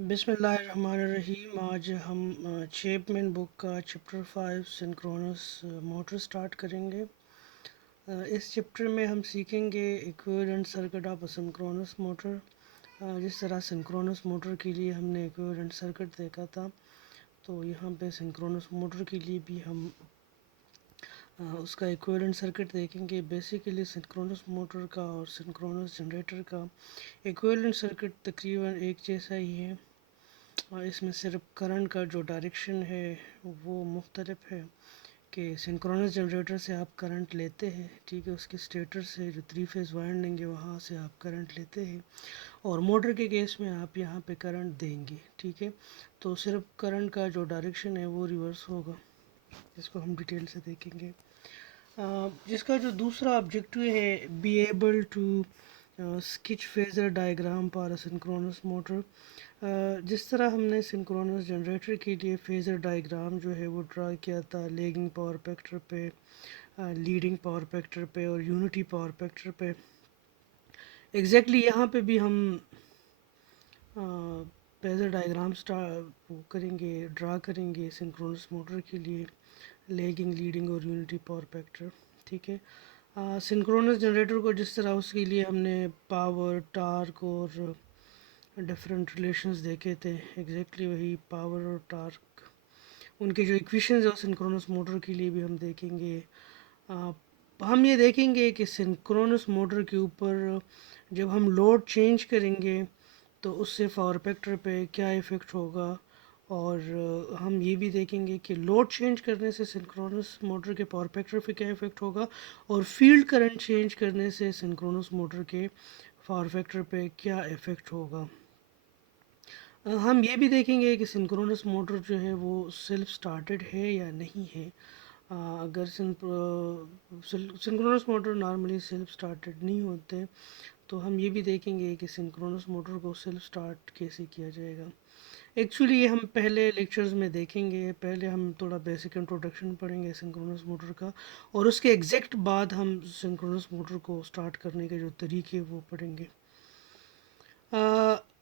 बिस्मिल्लाहिर्रहमानिर्रहीम। आज हम चैपमैन बुक का चैप्टर 5 सिंक्रोनस मोटर स्टार्ट करेंगे। इस चैप्टर में हम सीखेंगे equivalent circuit of synchronous motor. जिस तरह सिंक्रोनस मोटर के लिए हमने इक्विवेलेंट सर्किट देखा था, तो यहाँ पे सिंक्रोनस मोटर के लिए भी हम उसका इक्विवेलेंट सर्किट देखेंगे। बेसिकली सिंक्रोनस मोटर का और सिंक्रोनस जनरेटर का इक्विवेलेंट सर्किट तकरीबन एक जैसा ही है, और इसमें सिर्फ करंट का जो डायरेक्शन है वो मुख्तलिफ है। कि सिंक्रोनस जनरेटर से आप करंट लेते हैं, ठीक है, उसके स्टेटर से जो थ्री फेज़ वाइंडिंग है वहाँ से आप करंट लेते हैं, और मोटर के केस में आप यहाँ पे करंट देंगे, ठीक है। तो सिर्फ करंट का जो डायरेक्शन है वो रिवर्स होगा, जिसको हम डिटेल से देखेंगे। जिसका जो दूसरा ऑब्जेक्टिव है, be able to sketch phasor diagram for synchronous motor. जिस तरह हमने सिंक्रोनस जनरेटर के लिए फेज़र डायग्राम जो है वो ड्रा किया था लैगिंग पावर फैक्टर पे, लीडिंग पावर फैक्टर पे और यूनिटी पावर फैक्टर पे, एग्जैक्टली यहाँ पे भी हम फेज़र डायग्राम करेंगे, ड्रा करेंगे सिंक्रोनस मोटर के लिए लैगिंग, लीडिंग और यूनिटी पावर फैक्टर, ठीक है। सिंक्रोनस जनरेटर को जिस तरह उसके लिए हमने पावर, टार्क और डिफरेंट रिलेशंस देखे थे, एग्जैक्टली वही पावर और टार्क, उनके जो इक्वेशंस है सिंक्रोनस मोटर के लिए भी हम देखेंगे। आ, हम ये देखेंगे कि सिंक्रोनस मोटर के ऊपर जब हम लोड चेंज करेंगे तो उससे पावर फैक्टर पे क्या इफ़ेक्ट होगा, और हम ये भी देखेंगे कि लोड चेंज करने से सिंक्रोनस मोटर के पावर फैक्टर पे क्या इफ़ेक्ट होगा, और फील्ड करंट चेंज करने से सिंक्रोनस मोटर के पावर फैक्टर पे क्या इफ़ेक्ट होगा। हम ये भी देखेंगे कि सिंक्रोनस मोटर जो है वो सेल्फ स्टार्टेड है या नहीं है। अगर synchronous motor normally self started नहीं होते, तो हम ये भी देखेंगे कि सिंक्रोनस मोटर को सेल्फ स्टार्ट कैसे किया जाएगा। एक्चुअली ये हम पहले लेक्चर्स में देखेंगे। पहले हम थोड़ा बेसिक इंट्रोडक्शन पढ़ेंगे सिंक्रोनस मोटर का, और उसके एग्जैक्ट बाद हम सिंक्रोनस मोटर को स्टार्ट करने के जो तरीके वो पढ़ेंगे।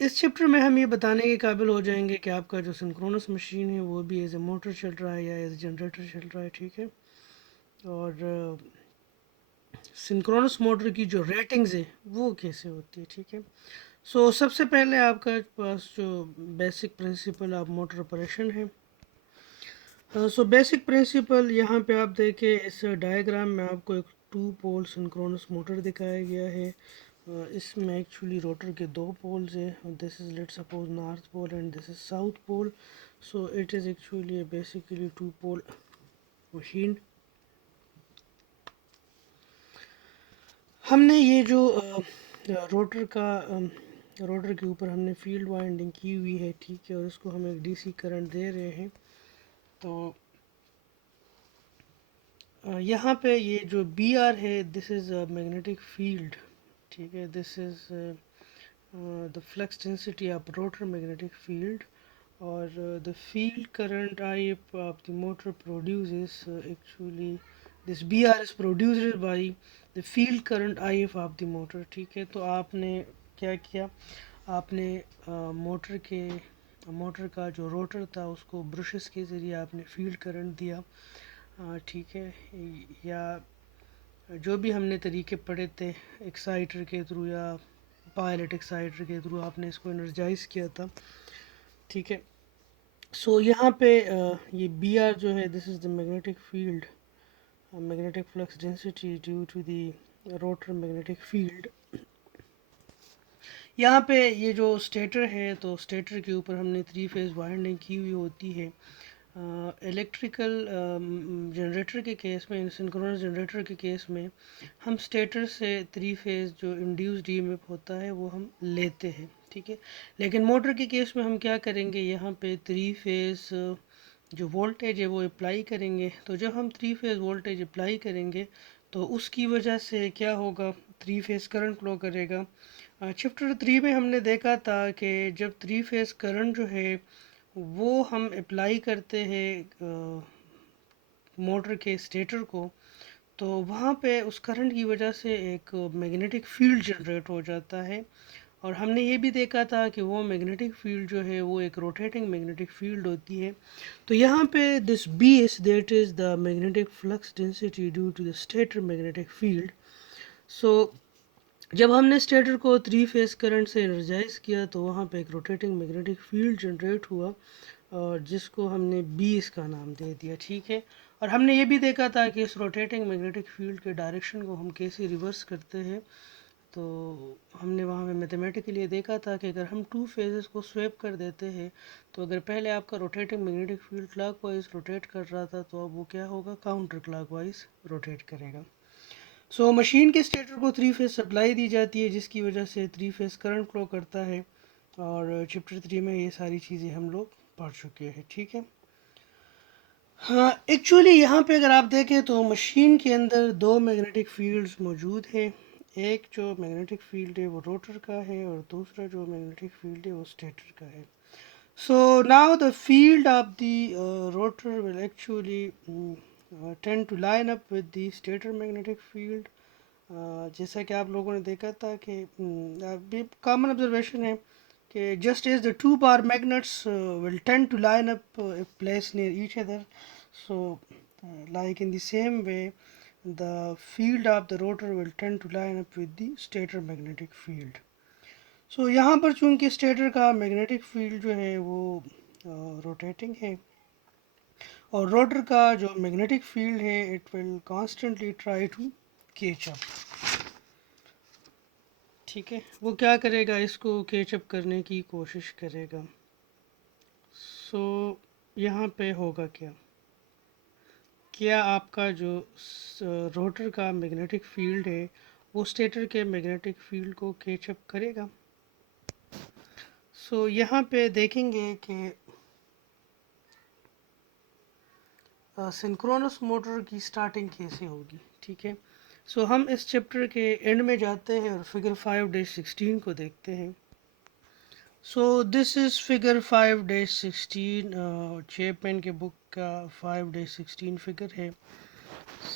इस चैप्टर में हम ये बताने के काबिल हो जाएंगे कि आपका जो सिंक्रोनस मशीन है वो भी एज ए मोटर चल रहा है या एज जनरेटर चल रहा है, ठीक है। और सिंक्रोनस मोटर की जो रेटिंग्स है वो कैसे होती है, ठीक है। सबसे पहले आपका पास जो basic principle of motor operation है। बेसिक प्रिंसिपल यहाँ पे आप देखें, इस डायग्राम में आपको एक टू पोल सिंक्रोनस मोटर दिखाया गया है। इसमें एक्चुअली रोटर के दो पोल्स हैं, this is let suppose north pole and this is south pole. So it is actually basically two pole machine. हमने ये जो रोटर का रोटर के ऊपर हमने फील्ड वाइंडिंग की हुई है, ठीक है, और इसको हम एक डीसी करंट दे रहे हैं। तो यहाँ पे ये जो बी आर है, this is a magnetic field, ठीक है, this is the flux density of rotor magnetic field, और the field current if of the motor produces actually this BR is produced by the field current IF of the motor, ठीक है। तो आपने क्या किया, आपने मोटर का जो रोटर था उसको ब्रशेस के ज़रिए आपने फील्ड करंट दिया, ठीक है, या जो भी हमने तरीके पढ़े थे एक्साइटर के थ्रू या पायलट एक्साइटर के थ्रू आपने इसको एनर्जाइज किया था, ठीक है। यहाँ पे ये बी आर जो है, this is the magnetic field, magnetic flux density due to the rotor magnetic field. यहाँ पे ये जो स्टेटर है, तो स्टेटर के ऊपर हमने थ्री फेज़ वाइंडिंग की हुई होती है। इलेक्ट्रिकल जनरेटर के केस में, सिंक्रोनस जनरेटर के केस में, हम स्टेटर से थ्री फेज़ जो इंड्यूस्ड ईएमएफ होता है वो हम लेते हैं, ठीक है। लेकिन मोटर के केस में हम क्या करेंगे, यहाँ पे थ्री फेज़ जो वोल्टेज है वो अप्लाई करेंगे। तो जब हम थ्री फेज़ वोल्टेज अप्लाई करेंगे तो उसकी वजह से क्या होगा, थ्री फेज़ करंट फ्लो करेगा। चैप्टर 3 में हमने देखा था कि जब थ्री फेज़ करंट जो है वो हम अप्लाई करते हैं मोटर के स्टेटर को, तो वहाँ पे उस करंट की वजह से एक मैग्नेटिक फील्ड जनरेट हो जाता है, और हमने ये भी देखा था कि वो मैग्नेटिक फील्ड जो है वो एक रोटेटिंग मैग्नेटिक फील्ड होती है। तो यहाँ पे this B is that is the magnetic flux density due to the stator magnetic field. So जब हमने स्टेटर को 3 फेज करंट से एनर्जाइज किया तो वहाँ पे एक रोटेटिंग मैग्नेटिक फील्ड जनरेट हुआ, और जिसको हमने बी इसका नाम दे दिया, ठीक है। और हमने ये भी देखा था कि इस रोटेटिंग मैग्नेटिक फील्ड के डायरेक्शन को हम कैसे रिवर्स करते हैं। तो हमने वहाँ पे मैथमेटिकली ये देखा था कि अगर हम 2 फेजेस को स्वेप कर देते हैं, तो अगर पहले आपका rotating magnetic field clockwise rotate कर रहा था, तो अब वो क्या होगा, काउंटर क्लॉकवाइज रोटेट करेगा। सो मशीन के स्टेटर को 3 फेज सप्लाई दी जाती है, जिसकी वजह से 3 फेज करंट फ्लो करता है। और चैप्टर 3 में ये सारी चीज़ें हम लोग पढ़ चुके हैं, ठीक है। हाँ, एक्चुअली यहाँ पे अगर आप देखें तो मशीन के अंदर दो मैग्नेटिक फील्ड्स मौजूद हैं। एक जो मैग्नेटिक फील्ड है वो रोटर का है, और दूसरा जो मैग्नेटिक फील्ड है वो स्टेटर का है। So now the field of the rotor will actually tend to line up with the stator magnetic field. जैसा कि आप लोगों ने देखा था कि अभी कॉमन ऑब्जर्वेशन है कि just as the two bar magnets will tend to line up if placed near each other, so like in the same way the field of the rotor will tend to line up with the stator magnetic field. सो यहाँ पर चूंकि stator का magnetic field जो है वो rotating है, और rotor का जो मैग्नेटिक फील्ड है it will constantly try to catch up, ठीक है। वो क्या करेगा, इसको कैच अप करने की कोशिश करेगा। सो यहाँ पे होगा क्या, क्या आपका जो रोटर का मैग्नेटिक फील्ड है वो स्टेटर के मैग्नेटिक फील्ड को कैच अप करेगा। सो यहाँ पे देखेंगे कि सिंक्रोनस मोटर की स्टार्टिंग कैसे होगी, ठीक है। सो हम इस चैप्टर के एंड में जाते हैं और फिगर 5-16 को देखते हैं। So this is figure 5-16, Chapman के बुक का 5-16 फिगर है।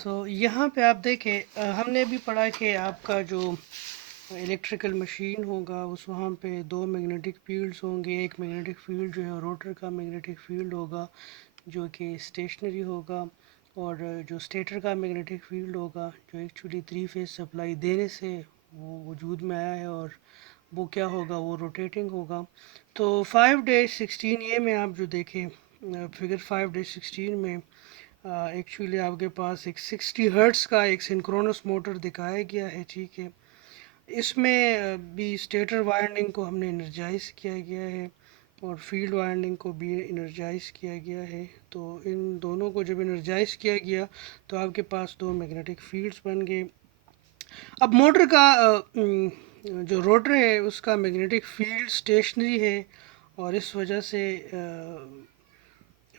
सो यहाँ पे आप देखें, हमने भी पढ़ा कि आपका जो इलेक्ट्रिकल मशीन होगा उस वहाँ पे दो मैग्नेटिक फील्ड्स होंगे। एक मैग्नेटिक फील्ड जो है रोटर का मैग्नेटिक फील्ड होगा जो कि स्टेशनरी होगा, और जो स्टेटर का मैग्नेटिक फील्ड होगा जो एक्चुअली 3 फेज सप्लाई देने से वो वजूद में आया है, और वो क्या होगा, वो रोटेटिंग होगा। तो 5-16 ये में आप जो देखें, फिगर 5-16 में एक्चुअली आपके पास एक 60 हर्ट्स का एक सिंक्रोनस मोटर दिखाया गया है, ठीक है। इसमें भी स्टेटर वाइंडिंग को हमने एनर्जाइज किया गया है, और फील्ड वाइंडिंग को भी एनर्जाइज किया गया है। तो इन दोनों को जब एनर्जाइज किया गया तो आपके पास दो मैग्नेटिक फील्ड्स बन गए। अब मोटर का जो रोटर है उसका मैग्नेटिक फील्ड स्टेशनरी है, और इस वजह से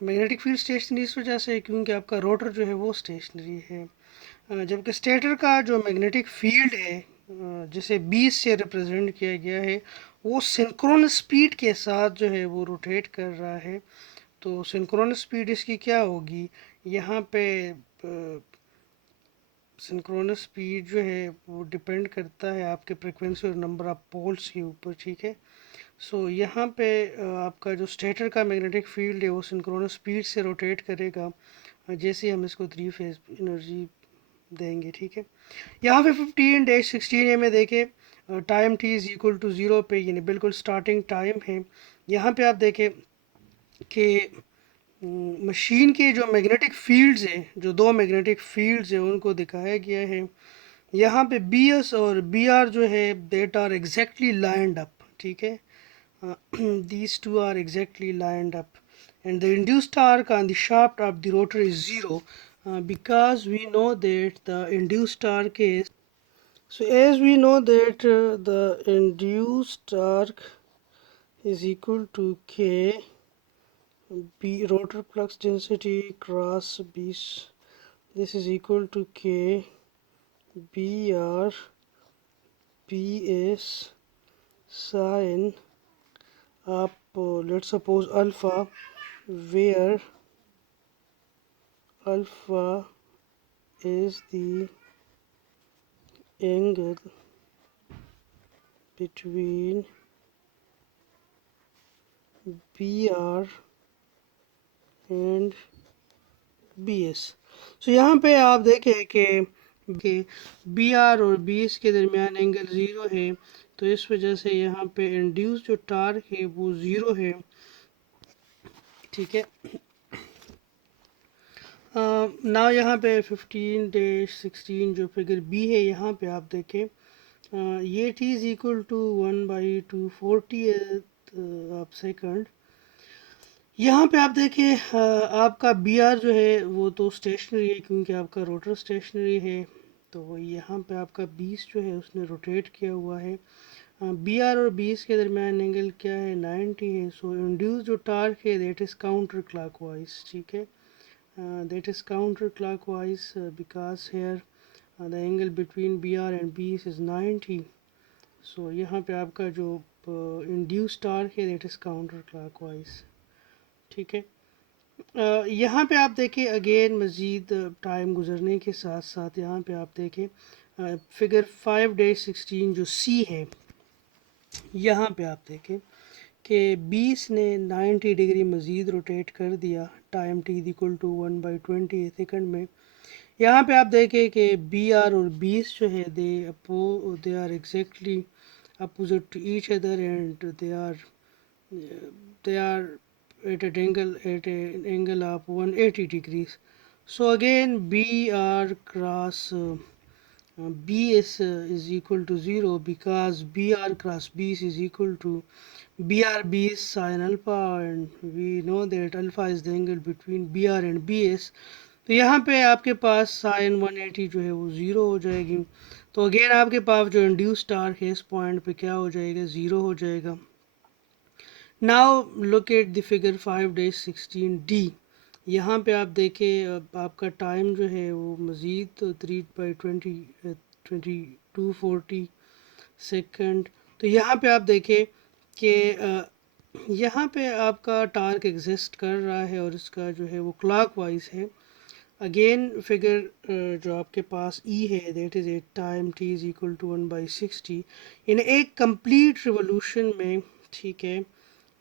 मैग्नेटिक फील्ड स्टेशनरी इस वजह से क्योंकि आपका रोटर जो है वो स्टेशनरी है। जबकि स्टेटर का जो मैग्नेटिक फील्ड है जिसे 20 से रिप्रेजेंट किया गया है, वो सिंक्रोनस स्पीड के साथ जो है वो रोटेट कर रहा है। तो सिंक्रोनस स्पीड इसकी क्या होगी, यहाँ पे सिंक्रोनस स्पीड जो है वो डिपेंड करता है आपके फ्रिक्वेंसी और नंबर ऑफ पोल्स के ऊपर, ठीक है। सो यहाँ पे आपका जो स्टेटर का मैग्नेटिक फील्ड है वो सिंक्रोनस स्पीड से रोटेट करेगा जैसे हम इसको 3 फेज एनर्जी देंगे, ठीक है। यहाँ पे 15-16 में देखें time t is equal to 0 पे, यानी बिल्कुल स्टार्टिंग टाइम है। यहाँ पे आप देखें कि मशीन के जो मैग्नेटिक फील्ड्स हैं, जो दो मैग्नेटिक फील्ड्स हैं उनको दिखाया गया है। यहाँ पे बी एस और बी आर जो है that are exactly lined up, ठीक है। these two are exactly lined up, and the induced torque on the shaft of the rotor is zero, because we know that the induced torque is, so as we know that the induced torque is equal to k b rotor flux density cross b, this is equal to k b r b s sin up, let's suppose alpha, where alpha is the angle between BR and BS। सो यहाँ पे आप देखें कि BR और BS के दरमियान angle zero है, तो इस वजह से यहाँ पे इंड्यूस जो टार्क है वो ज़ीरो है। ठीक है, ना यहाँ पे 15-16 जो फिगर बी है, यहाँ पे आप देखें ये t इज़ इक्वल टू 1/240 आप सेकंड। यहाँ पे आप देखिए आपका बी आर जो है वो तो स्टेशनरी है, क्योंकि आपका रोटर स्टेशनरी है, तो यहाँ पे आपका 20 जो है उसने रोटेट किया हुआ है। बी आर और 20 के दरमियान एंगल क्या है, 90 है। सो इंड्यूस जो टार्क है दैट इज़ काउंटर क्लॉकवाइज। ठीक है, that is counter clockwise because here the angle between B R and 20 is 90। So यहाँ पे आपका जो इंड्यूस टार्क है दैट इज़ काउंटर क्लॉकवाइज। ठीक है, यहाँ पे आप देखें अगेन मज़ीद टाइम गुजरने के साथ साथ यहाँ पे आप देखें फिगर 5-16 जो सी है, यहाँ पे आप देखें कि 20 ने 90 डिग्री मज़ीद रोटेट कर दिया time t equal to 1/20 second में। यहाँ पे आप देखें कि बी आर और 20 जो है they are exactly opposite to each other and they are at an angle of 180 degrees. So again BR cross BS is equal to 0 because BR cross BS is equal to BR BS sin alpha, and we know that alpha is the angle between BR and BS। तो यहाँ पे आपके पास sign 180 जो है वो zero हो जाएगी। तो अगेन आपके पास जो इंड्यूस टार्क है इस पॉइंट पे क्या हो जाएगा, ज़ीरो हो जाएगा। Now look at the figure 5-16D। यहाँ पे आप देखें आपका टाइम जो है वो मज़ीद 3/20 2240 सेकंड। तो यहाँ पे आप देखें कि यहाँ पे आपका टार्क एग्जिस्ट कर रहा है और इसका जो है वो क्लॉकवाइज है। अगेन फिगर जो आपके पास ई है that is at time t is equal to 1/60 in एक कंप्लीट रिवोल्यूशन में। ठीक है,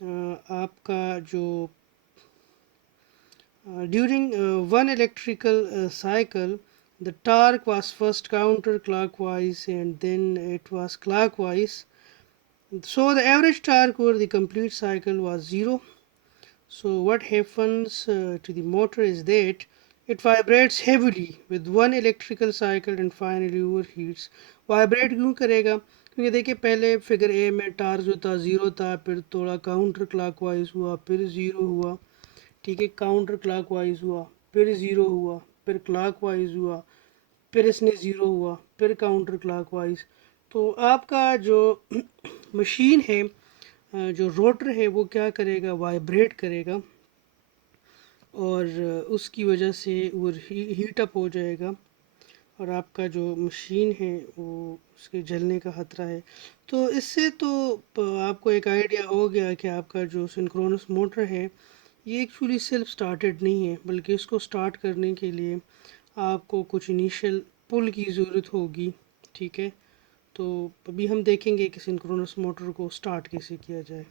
आपका जो during one electrical cycle the torque was first counterclockwise and then it was clockwise, so the average torque over the complete cycle was zero. So what happens to the motor is that it vibrates heavily with one electrical cycle and finally overheats। Vibrate क्यों करेगा, क्योंकि देखिए पहले figure A में torque जो था zero था, फिर थोड़ा काउंटर क्लॉकवाइज हुआ, फिर ज़ीरो हुआ। ठीक है, काउंटर क्लॉकवाइज हुआ, फिर ज़ीरो हुआ, फिर क्लॉकवाइज हुआ, फिर इसने ज़ीरो हुआ, फिर काउंटर क्लॉकवाइज। तो आपका जो मशीन है जो रोटर है वो क्या करेगा, वाइब्रेट करेगा और उसकी वजह से वो हीट अप हो जाएगा और आपका जो मशीन है वो उसके जलने का ख़तरा है। तो इससे तो आपको एक आइडिया हो गया कि आपका जो सिंक्रोनस मोटर है ये एक्चुअली सेल्फ स्टार्टेड नहीं है, बल्कि इसको स्टार्ट करने के लिए आपको कुछ इनिशियल पुल की ज़रूरत होगी। ठीक है, तो अभी हम देखेंगे कि सिंक्रोनस मोटर को स्टार्ट कैसे किया जाए।